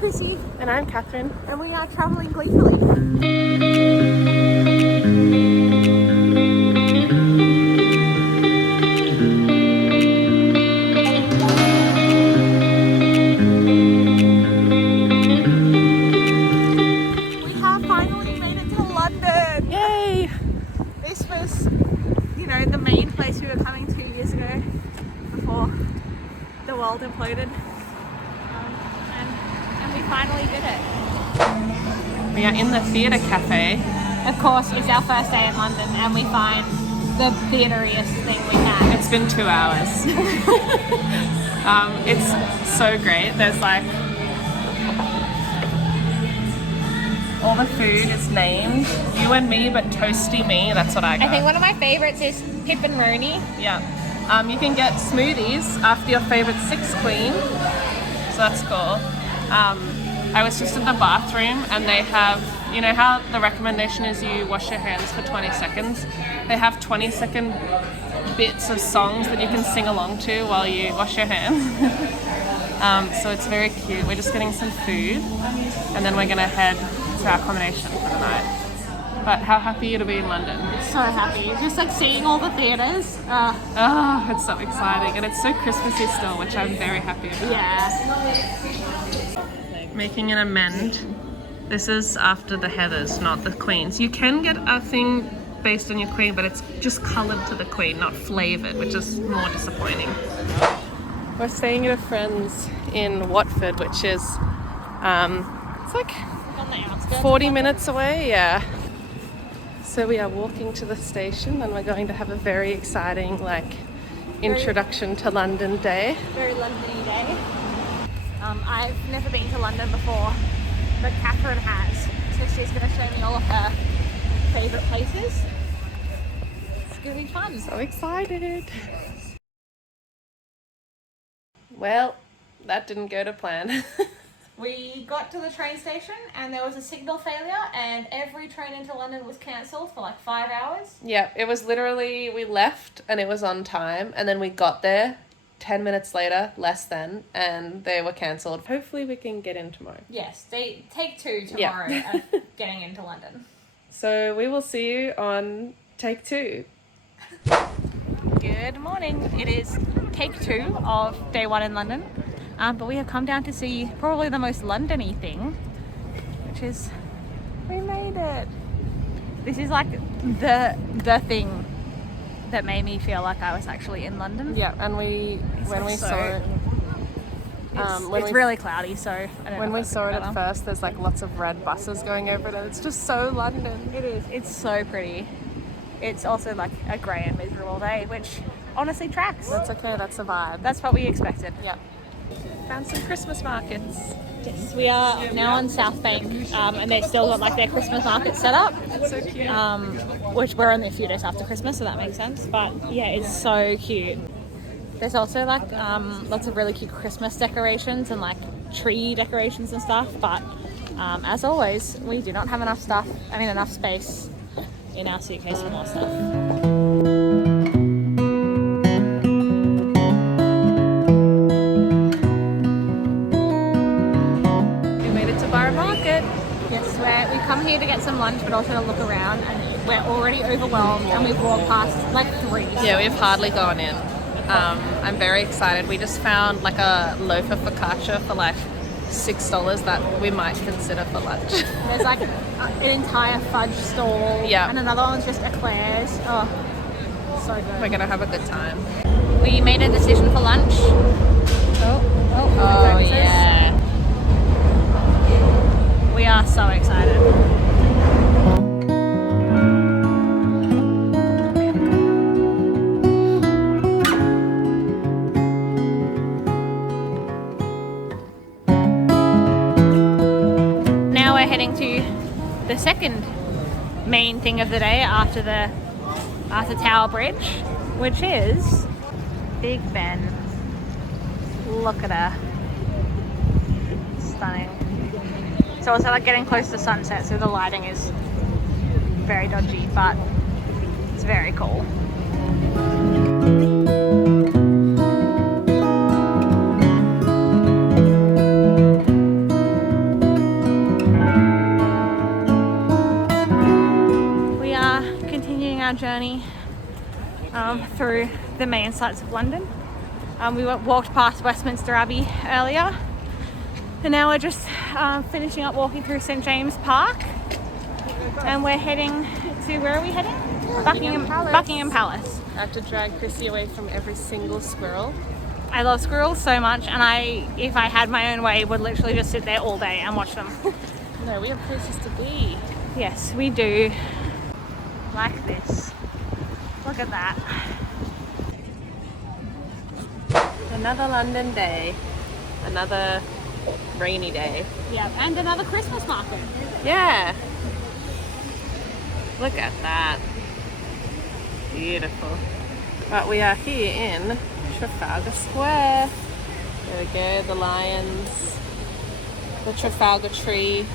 Krissie. And I'm Katherine. And we are travelling gleefully. We have finally made it to London. Yay! This was, you know, the main place we were coming 2 years ago before the world imploded. And we finally did it. We are in the theatre cafe. Of course, it's our first day in London and we find the theateriest thing we can. It's been 2 hours. It's so great. There's like all the food is named You and Me, but Toasty Me. That's what I got. I think one of my favourites is Pip and Rooney. Yeah. You can get smoothies after your favourite Six Queen. So that's cool. I was just in the bathroom and they have, you know how the recommendation is you wash your hands for 20 seconds? They have 20-second bits of songs that you can sing along to while you wash your hands. So it's very cute. We're just getting some food and then we're going to head to our accommodation for the night. But how happy are you to be in London? So happy. Just like seeing all the theatres. Oh, it's so exciting. And it's so Christmassy still, which I'm very happy about. Yeah. Making an amend. This is after the Heathers, not the Queens. You can get a thing based on your Queen, but it's just coloured to the Queen, not flavoured, which is more disappointing. We're staying at a friend's in Watford, which is, it's like On the outskirts. 40 minutes away, yeah. So we are walking to the station and we're going to have a very exciting, like, introduction to London day. Very London-y day. I've never been to London before, but Katherine has. So she's going to show me all of her favourite places. It's going to be fun. So excited. Well, that didn't go to plan. We got to the train station and there was a signal failure and every train into London was cancelled for like 5 hours. Yeah, it was literally, we left and it was on time and then we got there 10 minutes later, less than, and they were cancelled. Hopefully we can get in tomorrow. Yes, they take 2 tomorrow of getting into London. So we will see you on take 2. Good morning. It is take 2 of day 1 in London. But we have come down to see probably the most London-y thing, which is, we made it. This is like the thing that made me feel like I was actually in London. Yeah, and It's really cloudy, so I don't know when if we that's saw it better. at first, there's like lots of red buses going over it and it's just so London. It is. It's so pretty. It's also like a grey and miserable day, which honestly tracks. That's okay, that's a vibe. That's what we expected. Yeah. Found some Christmas markets. Yes, we are now on South Bank, and they've still got like their Christmas market set up. That's so cute. Which we're only a few days after Christmas, so that makes sense. But yeah, it's so cute. There's also like lots of really cute Christmas decorations and like tree decorations and stuff. But as always, we do not have enough space in our suitcase for more stuff. We come here to get some lunch but also to look around, and we're already overwhelmed and we've walked past like 3. Yeah, we've hardly gone in. I'm very excited. We just found like a loaf of focaccia for like $6 that we might consider for lunch. There's like an entire fudge stall, and another one's just eclairs. Oh, so good. We're gonna have a good time. We made a decision for lunch. Oh yeah. We are so excited. Now we're heading to the second main thing of the day after Tower Bridge, which is Big Ben. Look at her. Stunning. So also like getting close to sunset, so the lighting is very dodgy, but it's very cool. journey through the main sites of London. We walked past Westminster Abbey earlier, and now we're just finishing up walking through St James Park, and we're heading to, where are we heading? Buckingham Palace. I have to drag Krissie away from every single squirrel. I love squirrels so much, and if I had my own way, would literally just sit there all day and watch them. No, we have places to be. Yes, we do. Like this. Look at that. Another London day. Another rainy day. Yeah, and another Christmas market. Yeah. Look at that. Beautiful. But we are here in Trafalgar Square. There we go, the lions, the Trafalgar tree.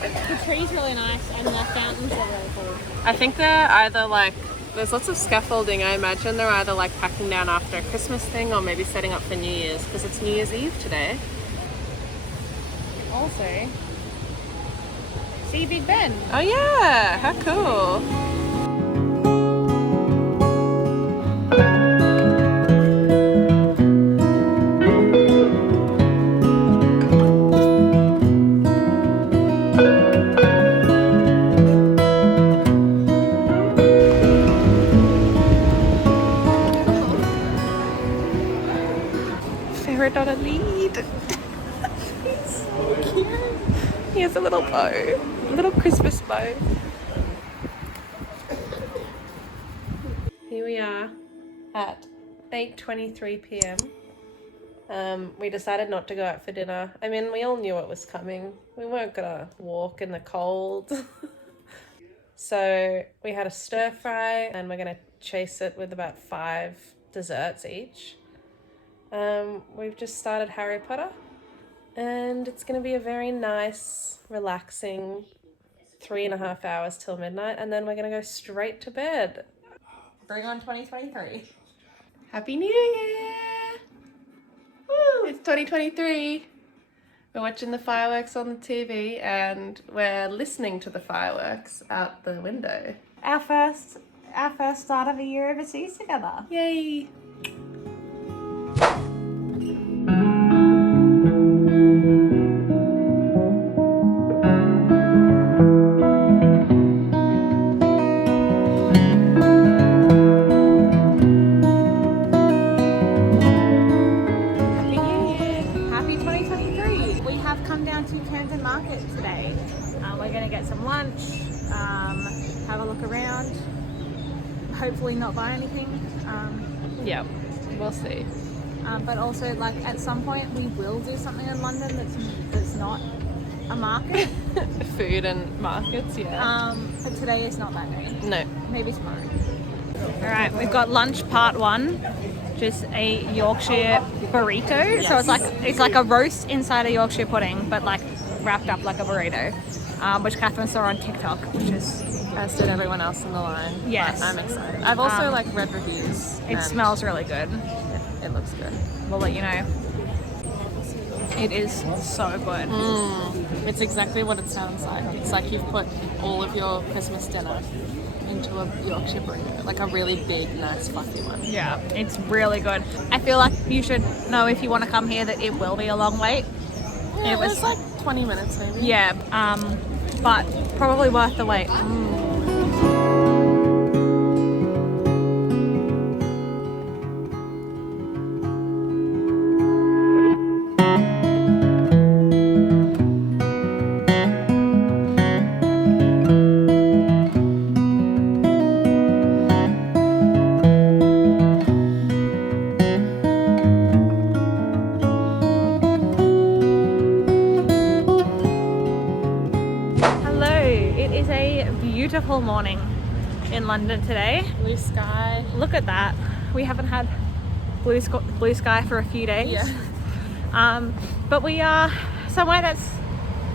The tree's really nice and the fountains are really cool. I think they're either like, there's lots of scaffolding. I imagine they're either like packing down after a Christmas thing or maybe setting up for New Year's, because it's New Year's Eve today. Also, see Big Ben. Oh yeah, how cool. Ferret on a lead. He's so cute. He has a little bow, a little Christmas bow. Here we are at 8:23 p.m. We decided not to go out for dinner. I mean, we all knew it was coming. We weren't gonna walk in the cold. So we had a stir fry and we're gonna chase it with about 5 desserts each. We've just started Harry Potter, and it's gonna be a very nice, relaxing 3.5 hours till midnight, and then we're gonna go straight to bed. Bring on 2023. Happy New Year! Woo! It's 2023. We're watching the fireworks on the TV and we're listening to the fireworks out the window. Our first start of a year overseas together. Yay! Camden Market today. We're going to get some lunch, have a look around, hopefully not buy anything. Yeah, we'll see. But also, like, at some point we will do something in London that's not a market. Food and markets, yeah. But today is not that day. No. Maybe tomorrow. Alright, we've got lunch part 1. Just a Yorkshire burrito. Yes. So it's like a roast inside a Yorkshire pudding, but like wrapped up like a burrito, which Katherine saw on TikTok, which is, as did everyone else in the line. Yes, I'm excited. I've also like read reviews. It smells really good. Yeah, it looks good. We'll let you know. It is so good. It's exactly what it sounds like. It's like you've put all of your Christmas dinner into a Yorkshire burrito, like a really big, nice, fluffy one. Yeah, it's really good. I feel like you should know, if you want to come here, that it will be a long wait. Yeah, it was like 20 minutes maybe. Yeah, but probably worth the wait. Beautiful morning in London today. Blue sky. Look at that. We haven't had blue sky for a few days. Yeah. But we are somewhere that's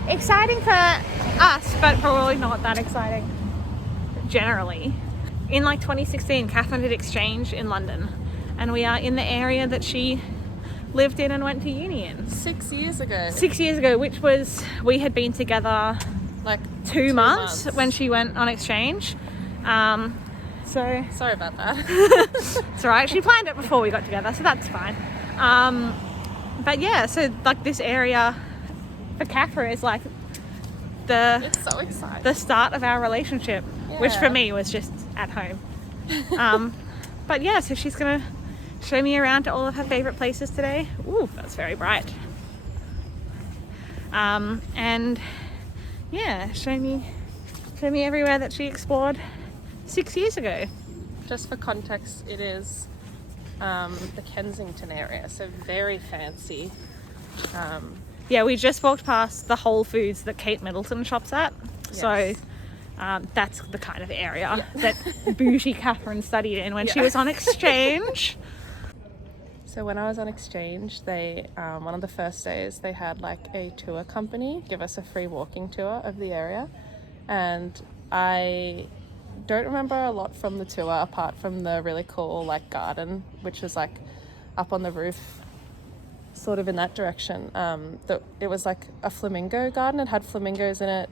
exciting for us, but probably not that exciting generally. In like 2016, Katherine did exchange in London, and we are in the area that she lived in and went to uni in. 6 years ago. 6 years ago, which was, we had been together like 2 months when she went on exchange. so Sorry about that. it's all right. She planned it before we got together, so that's fine. But yeah, so like this area for Katherine is like It's so exciting. the start of our relationship, which for Yeah. me was just at home. But yeah, so she's gonna show me around to all of her favorite places today. Ooh, that's very bright. And yeah, show me everywhere that she explored 6 years ago. Just for context, it is the Kensington area, so very fancy. Yeah, we just walked past the Whole Foods that Kate Middleton shops at. Yes. So that's the kind of area that bougie Katherine studied in when she was on exchange. So when I was on exchange, they one of the first days they had like a tour company give us a free walking tour of the area, and I don't remember a lot from the tour apart from the really cool like garden, which was like up on the roof, sort of in that direction. It was like a flamingo garden. It had flamingos in it.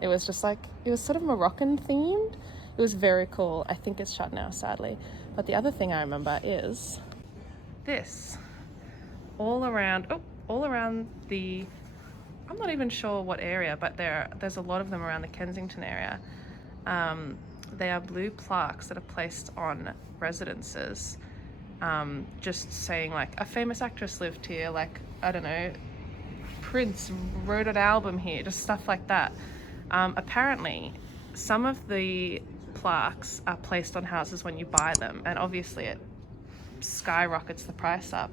It was just like, it was sort of Moroccan themed. It was very cool. I think it's shut now, sadly. But the other thing I remember is this. All around the, I'm not even sure what area, but there's a lot of them around the Kensington area. They are blue plaques that are placed on residences, just saying like a famous actress lived here, like, I don't know, Prince wrote an album here, just stuff like that. Apparently some of the plaques are placed on houses when you buy them, and obviously it skyrockets the price up,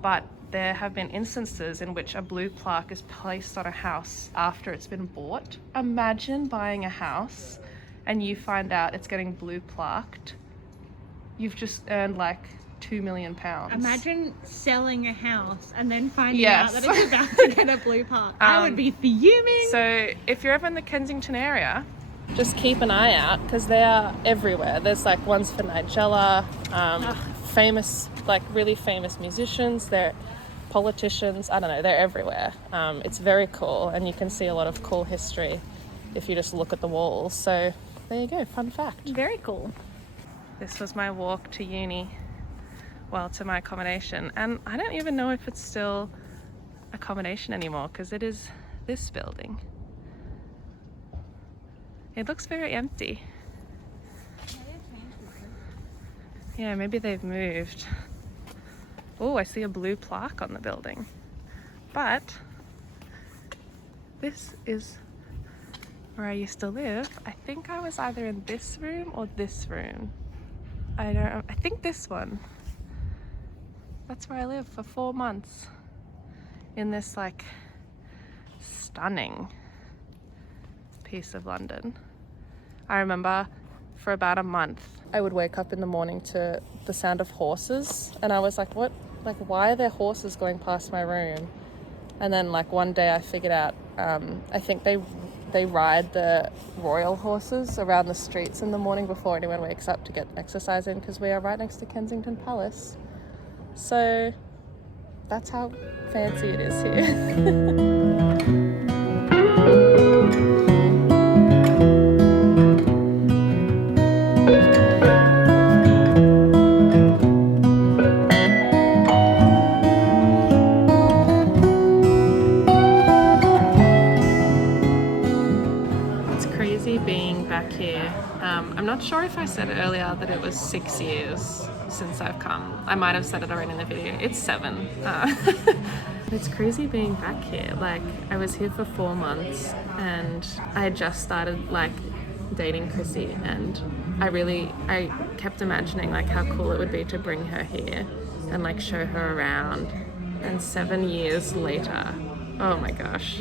but there have been instances in which a blue plaque is placed on a house after it's been bought. Imagine buying a house and you find out it's getting blue plaqued. You've just earned like £2 million. Imagine selling a house and then finding Yes. out that it's about to get a blue plaque. I would be fuming. So if you're ever in the Kensington area, just keep an eye out because they are everywhere. There's like ones for Nigella, famous, like really famous musicians. They're politicians. I don't know. They're everywhere. It's very cool, and you can see a lot of cool history if you just look at the walls. So there you go. Fun fact. Very cool. This was my walk to uni. Well, to my accommodation, and I don't even know if it's still accommodation anymore because it is this building. It looks very empty. Yeah, maybe they've moved. Oh, I see a blue plaque on the building. But this is where I used to live. I think I was either in this room or this room. I think this one. That's where I lived for 4 months in this like stunning piece of London. I remember for about a month I would wake up in the morning to the sound of horses, and I was like, what, like why are there horses going past my room? And then like one day I figured out, I think they ride the royal horses around the streets in the morning before anyone wakes up to get exercise in, because we are right next to Kensington Palace. So that's how fancy it is here. It's crazy being back here. I'm not sure if I said earlier that it was 6 years since I've come. I might have said it already in the video. It's 7. It's crazy being back here. Like, I was here for 4 months and I had just started like dating Krissie, and I kept imagining like how cool it would be to bring her here and like show her around. And 7 years later, oh my gosh,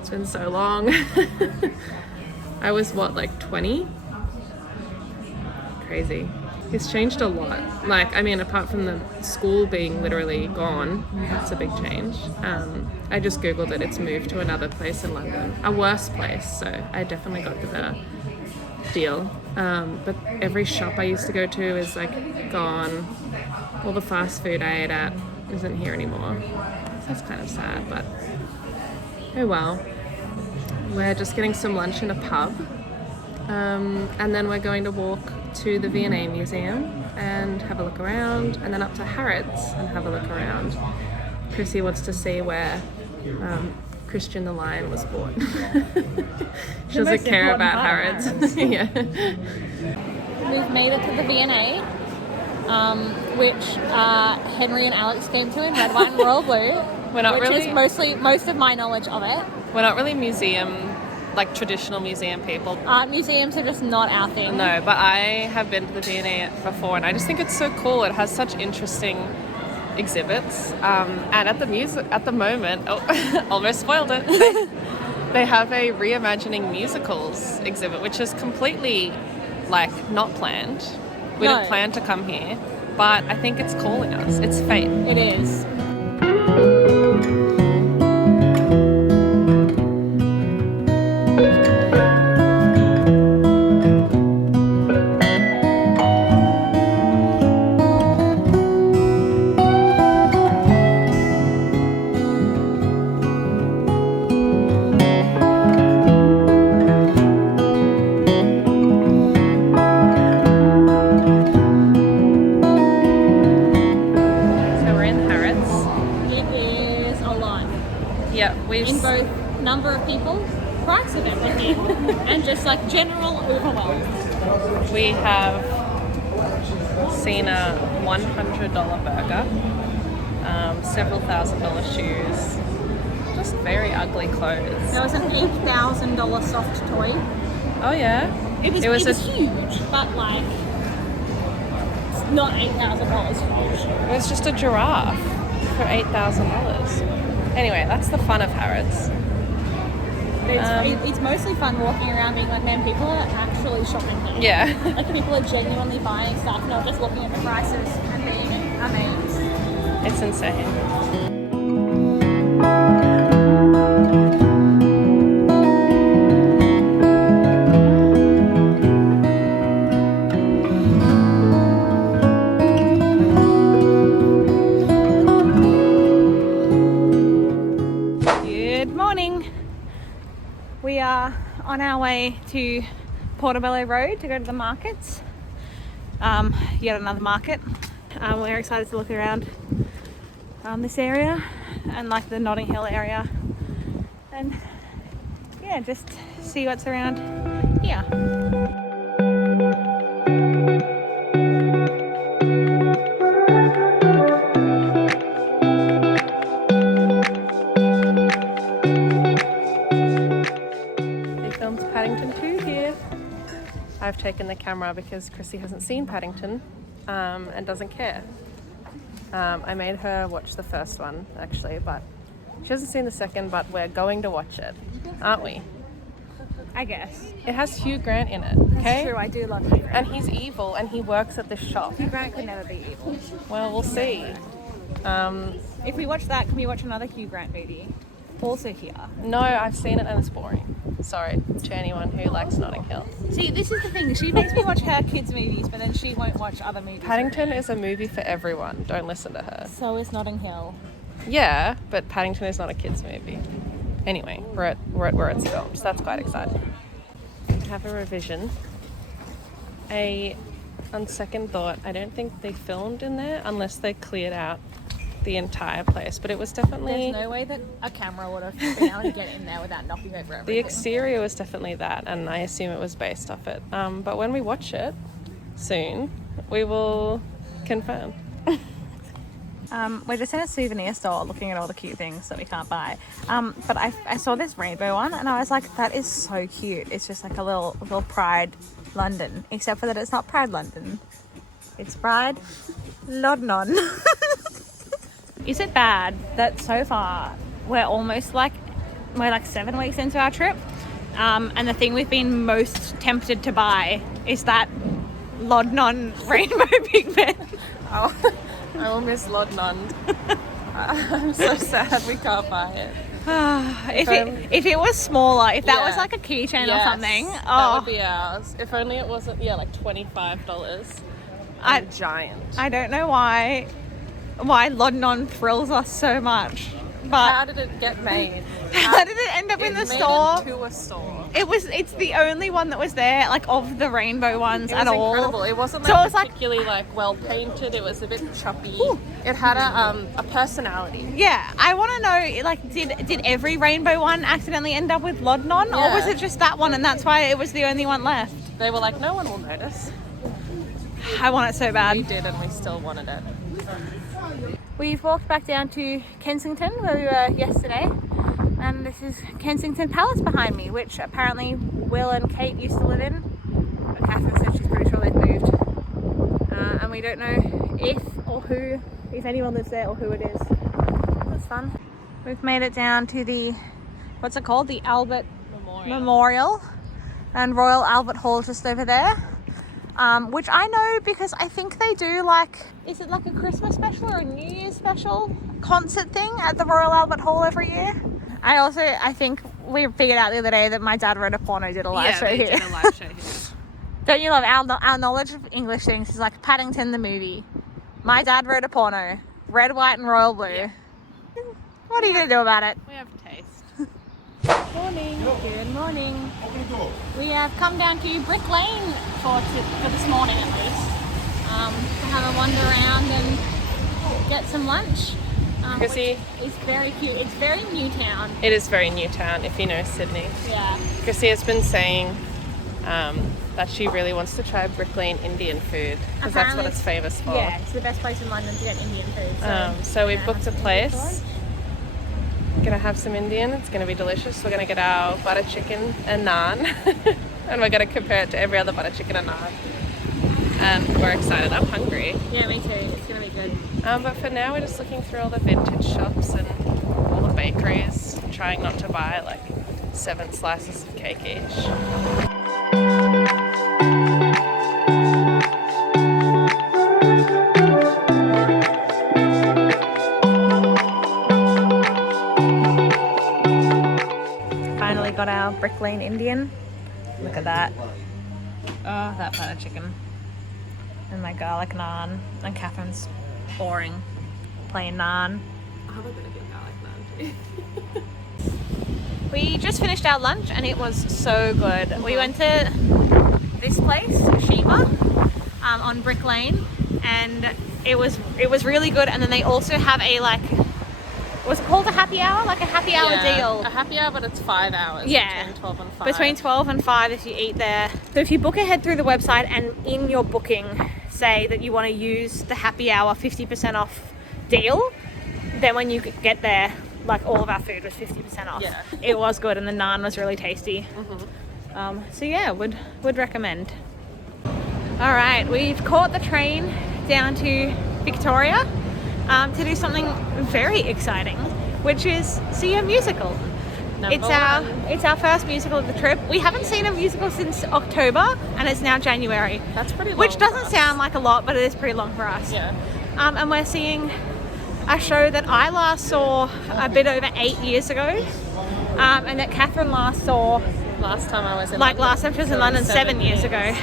it's been so long. I was what, like 20? Crazy. It's changed a lot. Like, I mean, apart from the school being literally gone, that's a big change. I just googled it. It's moved to another place in London, a worse place. So I definitely got the better deal. But every shop I used to go to is like gone. All the fast food I ate at isn't here anymore. So that's kind of sad, but oh well. We're just getting some lunch in a pub. And then we're going to walk to the V&A Museum and have a look around, and then up to Harrods and have a look around. Krissie wants to see where Christian the Lion was born. She doesn't care about Harrods. Yeah. We've made it to the V&A, which Henry and Alex came to in red, white and royal blue. We're not which really... is most of my knowledge of it. We're not really traditional museum people. Art museums are just not our thing. No, but I have been to the V&A before, and I just think it's so cool. It has such interesting exhibits, and at the moment, almost spoiled it. They have a reimagining musicals exhibit, which is completely not planned. We didn't plan to come here, but I think it's calling us. It's fate. It is. In both number of people, price of everything, and just general overwhelm. We have seen a $100 burger, several $1,000 shoes, just very ugly clothes. There was an $8,000 soft toy. Oh yeah? It was huge, but it's not $8,000 huge. It was just a giraffe for $8,000. Anyway, that's the fun of Harrods. It's mostly fun walking around being man, people are actually shopping here. Yeah. People are genuinely buying stuff, not just looking at the prices and being amazed. It's insane. We are on our way to Portobello Road to go to the markets. Yet another market. We're excited to look around this area and the Notting Hill area, and yeah, just see what's around here. I've taken the camera because Krissie hasn't seen Paddington and doesn't care. I made her watch the first one actually, but she hasn't seen the second, but we're going to watch it, aren't we? I guess. It has Hugh Grant in it, okay? That's true, I do love Hugh Grant. And he's evil and he works at this shop. Hugh Grant could never be evil. Well, we'll see. If we watch that, can we watch another Hugh Grant movie? Also here. No, I've seen it and it's boring. Sorry to anyone who likes Notting Hill. See, this is the thing. She makes me watch her kids' movies, but then she won't watch other movies. Paddington is a movie for everyone. Don't listen to her. So is Notting Hill. Yeah, but Paddington is not a kids' movie. Anyway, we're at where it's filmed, so that's quite exciting. I have a revision. On second thought, I don't think they filmed in there unless they cleared out the entire place, but it was definitely... There's no way that a camera would have been able to get in there without knocking over everything. The exterior was definitely that, and I assume it was based off it. But when we watch it soon, we will confirm. We're just in a souvenir store looking at all the cute things that we can't buy. But I saw this rainbow one and I was like, that is so cute. It's just like a little Pride London, except for that it's not Pride London. It's Pride London. Is it bad that so far we're almost we're 7 weeks into our trip, and the thing we've been most tempted to buy is that Lodnon Rainbow Pigment? Oh, I will miss Lodnon. I'm so sad we can't buy it. If it was smaller, if that was like a keychain or something, that would be ours. If only it wasn't, $25. Giant. I don't know why Lodnon thrills us so much. But how did it get made? How did it end up in the made store? It to a store. It's the only one that was there, like of the rainbow ones It at was all. incredible. It wasn't So like it was like- particularly like well painted. It was a bit choppy. It had a personality. Yeah, I want to know, like, did every rainbow one accidentally end up with Lodnon, or Yeah. was it just that one and that's why it was the only one left? They were like, no one will notice. I want it so We bad. did, and we still wanted it. We've walked back down to Kensington where we were yesterday, and this is Kensington Palace behind me, which apparently Will and Kate used to live in, but Katherine said she's pretty sure they've moved. And we don't know if anyone lives there or who it is. That's fun. We've made it down to the, what's it called? The Albert Memorial and Royal Albert Hall just over there. Which I know because I think they do like, is it like a Christmas special or a New Year's special concert thing at the Royal Albert Hall every year? I think we figured out the other day that my dad wrote a porno, did a live show here. Did a live show here. Don't you love our knowledge of English things is like Paddington the movie. My dad wrote a porno. Red, white and royal blue. Yeah. What are you going to do about it? We have taste. Morning. Good morning. We have come down to Brick Lane for this morning at least, to have a wander around and get some lunch. Krissie. It's very cute. It's very new town. It is very new town, if you know Sydney. Yeah. Krissie has been saying that she really wants to try Brick Lane Indian food because that's what Apparently it's famous for. Yeah, it's the best place in London to get Indian food. So we've booked a Indian place. food. Gonna have some Indian. It's gonna be delicious. We're gonna get our butter chicken and naan, and we're gonna compare it to every other butter chicken and naan. And we're excited. I'm hungry. Yeah, me too. It's gonna be good. But for now, we're just looking through all the vintage shops and all the bakeries, trying not to buy like 7 slices of cake each. Finally got our Brick Lane Indian. Look at that. Oh, that butter chicken. And my garlic naan. And Catherine's boring plain naan. I have a bit of garlic naan too. We just finished our lunch and it was so good. We went to this place, Shima, on Brick Lane, and it was really good. And then they also have a was it called a happy hour? Like a happy hour deal. A happy hour, but it's 5 hours. Yeah. Between 12 and 5. Between 12 and 5 if you eat there. So if you book ahead through the website and in your booking say that you want to use the happy hour 50% off deal, then when you get there, like all of our food was 50% off. Yeah. It was good and the naan was really tasty. So yeah, would recommend. All right, we've caught the train down to Victoria to do something very exciting, which is see a musical. It's our first musical of the trip. We haven't seen a musical since October, and it's now January. That's pretty long. Which for doesn't us. sound like a lot, but it is pretty long for us. Yeah. And we're seeing a show that I last saw a bit over 8 years ago, and that Katherine last saw Last time I was in like London. last time she was in London 7 years ago,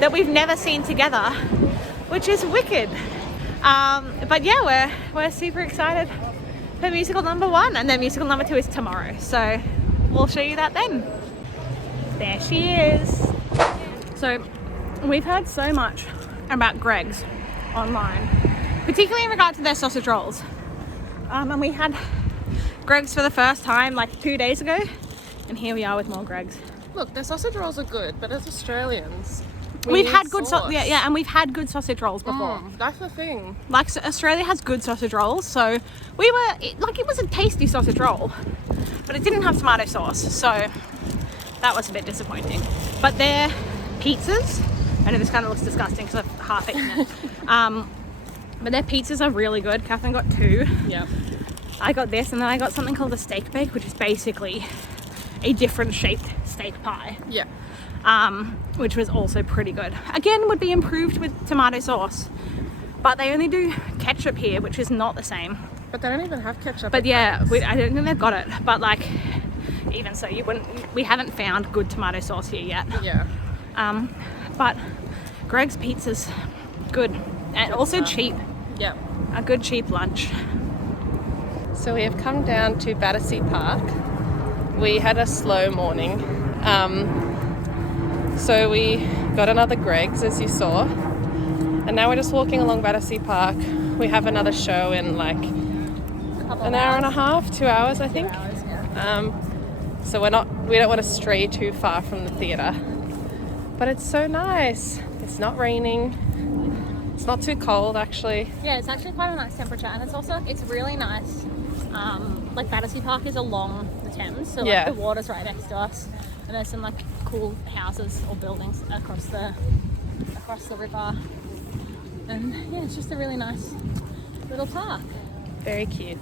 that we've never seen together, which is wicked. But yeah, we're super excited for musical number 1, and then musical number 2 is tomorrow, so we'll show you that then. There she is. So we've heard so much about Greg's online, particularly in regard to their sausage rolls, and we had Greg's for the first time like 2 days ago, and here we are with more Greg's. Look, their sausage rolls are good, but as Australians, We've need had good sauce. and we've had good sausage rolls before. That's the thing. Like, so Australia has good sausage rolls, so it was a tasty sausage roll, but it didn't have tomato sauce, so that was a bit disappointing. But their pizzas, I know this kind of looks disgusting because I've half eaten it, but their pizzas are really good. Katherine got 2. Yeah. I got this, and then I got something called a steak bake, which is basically a different shaped steak pie. Yeah. Which was also pretty good. Again, would be improved with tomato sauce, but they only do ketchup here, which is not the same. But they don't even have ketchup. But yeah, I don't think they've got it. But like, even so, we haven't found good tomato sauce here yet. Yeah. But Greg's Pizza's good and also cheap. Yeah. A good cheap lunch. So we have come down to Battersea Park we had a slow morning. So we got another Greg's, as you saw. And now we're just walking along Battersea Park. We have another show in like an hour and a half, 2 hours, I think. 2 hours, yeah. So we don't want to stray too far from the theatre. But it's so nice. It's not raining. It's not too cold, actually. Yeah, it's actually quite a nice temperature, and it's really nice. Like Battersea Park is along the Thames, so like the water's right next to us, and there's some like cool houses or buildings across the river, and yeah, it's just a really nice little park. Very cute.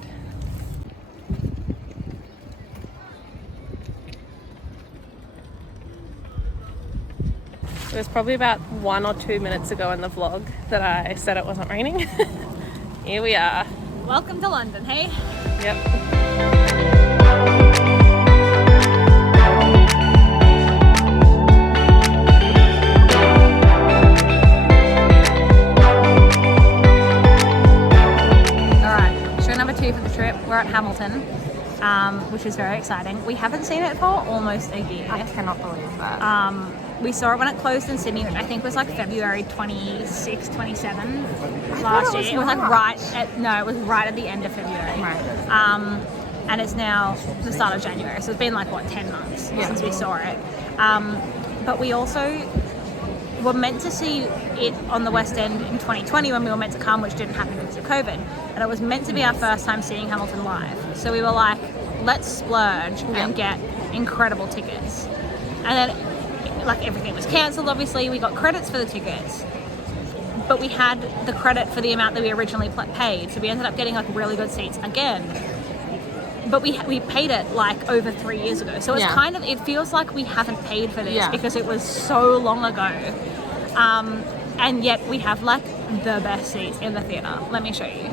It was probably about 1 or 2 minutes ago in the vlog that I said it wasn't raining. Here we are. Welcome to London, hey? Yep. For the trip, we're at Hamilton, which is very exciting. We haven't seen it for almost a year. I cannot believe that. We saw it when it closed in Sydney, which I think was like February 26, 27 last year. It was like it was right at the end of February. Right. And it's now the start of January, so it's been like 10 months since we saw it. But we also were meant to see it on the West End in 2020 when we were meant to come, which didn't happen because of COVID. And it was meant to be our first time seeing Hamilton live. So we were like, let's splurge and get incredible tickets. And then like everything was cancelled, obviously. We got credits for the tickets, but we had the credit for the amount that we originally paid. So we ended up getting like really good seats again. But we paid it like over 3 years ago. So it's it feels like we haven't paid for this because it was so long ago. And yet we have like the best seats in the theatre. Let me show you.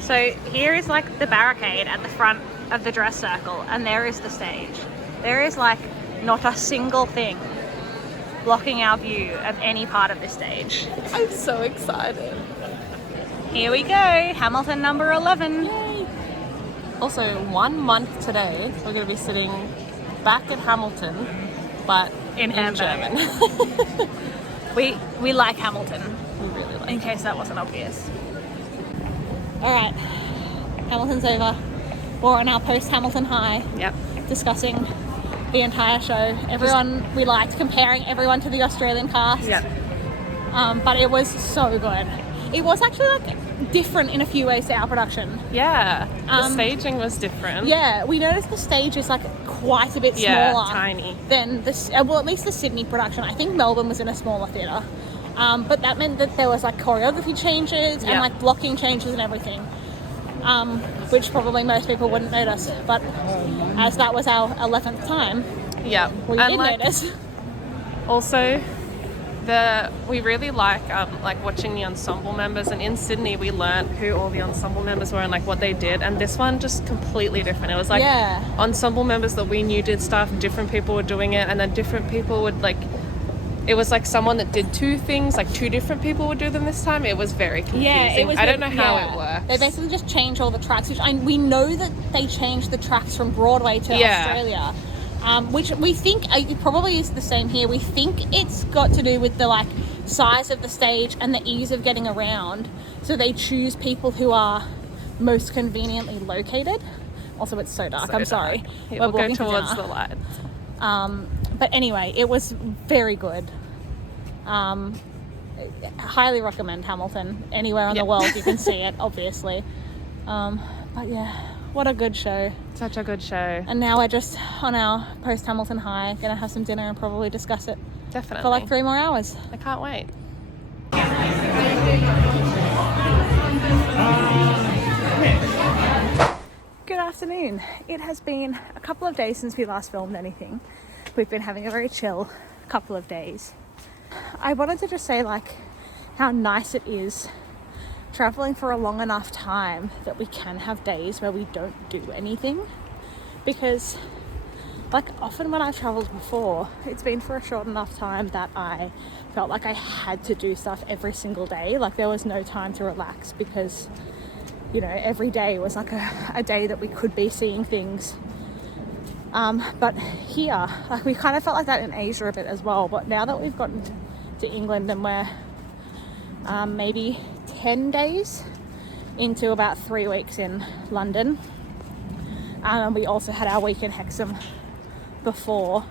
So here is like the barricade at the front of the dress circle, and there is the stage. There is like not a single thing blocking our view of any part of this stage. I'm so excited. Here we go, Hamilton number 11. Yay. Also, 1 month today, we're going to be sitting back at Hamilton, but in German. We like Hamilton. We really like in case that wasn't obvious. Alright, Hamilton's over. We're on our post-Hamilton high. Yep. Discussing the entire show. We liked comparing everyone to the Australian cast. Yep. But it was so good. It was actually like different in a few ways to our production. Yeah, the staging was different. Yeah, we noticed the stage is like quite a bit smaller. Tiny. Than this, well, at least the Sydney production. I think Melbourne was in a smaller theatre. But that meant that there was like choreography changes and like blocking changes and everything, which probably most people wouldn't notice. But as that was our 11th time, we did notice. Also, we really like watching the ensemble members, and in Sydney we learnt who all the ensemble members were and like what they did, and this one just completely different. It was like ensemble members that we knew did stuff, different people were doing it, and then different people would like. It was like someone that did two things, like two different people would do them this time. It was very confusing. Yeah, I don't know how it works. They basically just changed all the tracks, which we know that they changed the tracks from Broadway to Australia, which we think it probably is the same here. We think it's got to do with the like size of the stage and the ease of getting around. So they choose people who are most conveniently located. Also, it's so dark. I'm sorry. We'll go towards the lights. But anyway, it was very good. Highly recommend Hamilton. Anywhere in the world you can see it, obviously. But yeah, what a good show. Such a good show. And now we're just on our post-Hamilton high, gonna have some dinner and probably discuss it. Definitely. For like 3 more hours. I can't wait. Good afternoon. It has been a couple of days since we last filmed anything. We've been having a very chill couple of days. I wanted to just say like how nice it is traveling for a long enough time that we can have days where we don't do anything, because like often when I've traveled before, it's been for a short enough time that I felt like I had to do stuff every single day. Like there was no time to relax because, you know, every day was like a day that we could be seeing things. But here, like, we kind of felt like that in Asia a bit as well, but now that we've gotten to England and we're maybe 10 days into about 3 weeks in London, and we also had our week in Hexham before,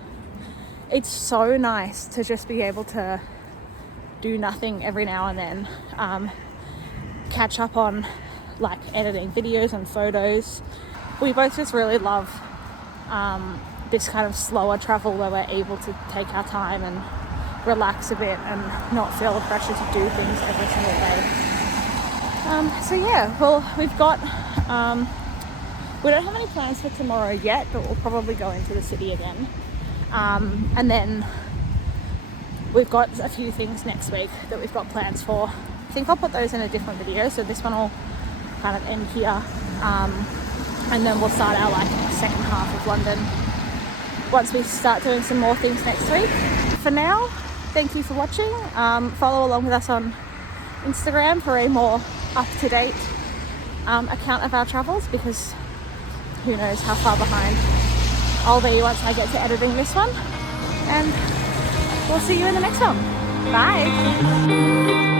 it's so nice to just be able to do nothing every now and then, catch up on like editing videos and photos. We both just really love this kind of slower travel where we're able to take our time and relax a bit and not feel the pressure to do things every single day. So yeah, well, we've got we don't have any plans for tomorrow yet, but we'll probably go into the city again, and then we've got a few things next week that we've got plans for. I think I'll put those in a different video, so this one will kind of end here, and then we'll start our like second half of London once we start doing some more things next week. For now, thank you for watching. Follow along with us on Instagram for a more up-to-date account of our travels, because who knows how far behind I'll be once I get to editing this one. And we'll see you in the next one. Bye.